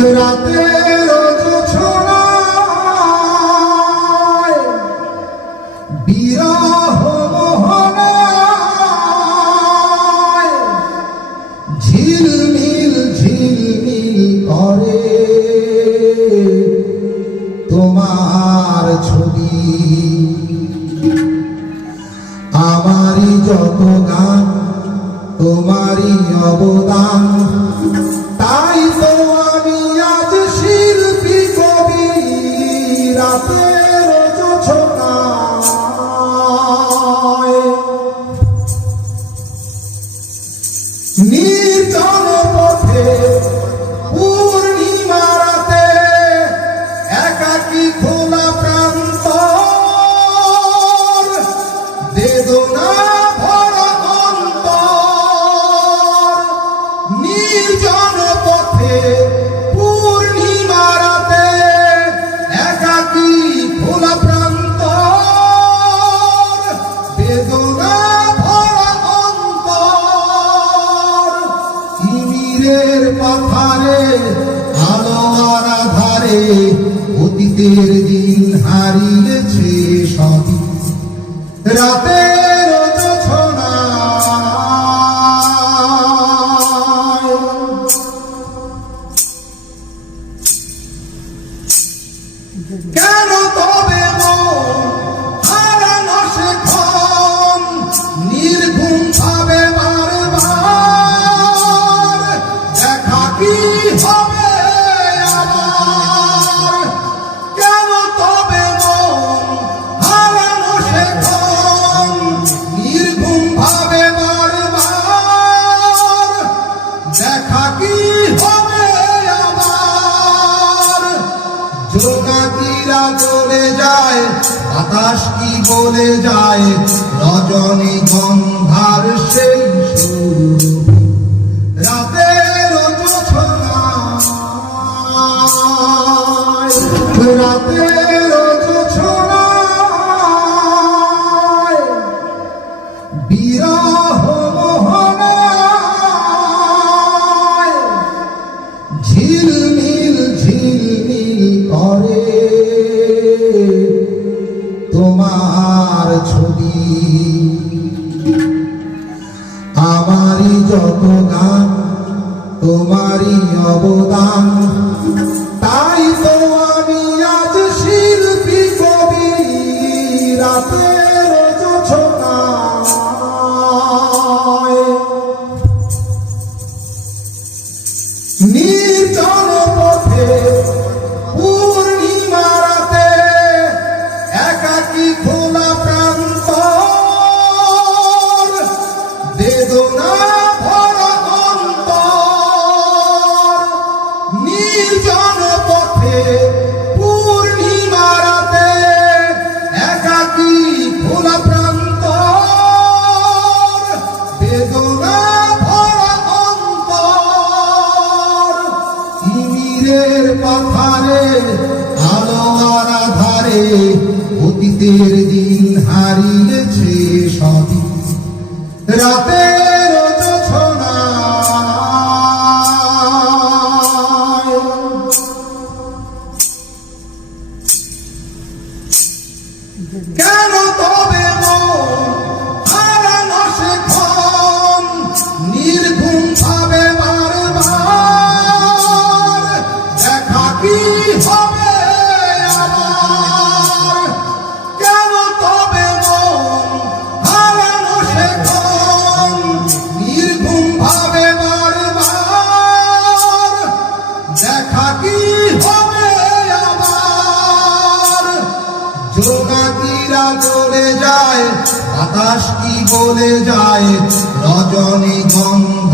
রাতের জোছনায় বিরহ মোহনায় ঝিলমিল ঝিলমিল করে তোমার ছবি। আমারই যত গান তোমারই অবদান, তাই তো আমি আজ শিল্পী কবি। রাতের জোছনায় নির্জন পথে পূর্ণিমা রাতে একাকী খোলা প্রান্তর, বেদনা ভরা অন্তর। নির্জন পথে পূর্ণিমা রাতে একাকী খোলা প্রান্তর, বেদনা ভরা অন্তর। তিমিরের পাথারে আলো আর আধারে অতীতের দিন হারিয়েছে সবই। রাতের জোছনায় কেন তবে হারানো সেক্ষণ নির্ঘুম ভাবে বারবার? দেখা কি হবে আবার? কেন তবে হারানো সেক্ষণ নির্ঘুম ভাবে বারবার? দেখা কি হবে আবার? জোনাকিরা চলে যায়, বাতাস কি বলে যায়, রজনী গন্ধার সেই সুর। রাতের জোছনায় রাতের জোছনায় বিরহ মোহনায় ঝিলমিল ঝিলমিল করে তোমার ছবি। আমারই যত গান তোমারই অবদান, তাই তো আমি আজ শিল্পী কবি। রাতের জোছনায় নির্জন পথে পূর্ণিমা রাতে একাকী খোলা প্রান্তর, বেদনা ভরা অন্তর। নির্জন পথে পূর্ণিমা রাতে একাকী খোলা প্রান্তর, বেদনা ভরা অন্তর। তিমিরের পাথারে আলো আর আধারে অতীতের দিন হারিয়েছে সবই। রাতের জোছনায় কেন তবে হারানো সেক্ষণ নির্ঘুম ভাবে বারবার? দেখা কি হবে আবার? কেন তবে হারানো সেক্ষণ নির্ঘুম ভাবে বারবার? দেখা কি হবে আবার? জোনাকিরা চলে যায়, বাতাস কি বলে যায়, রজনী গন্ধ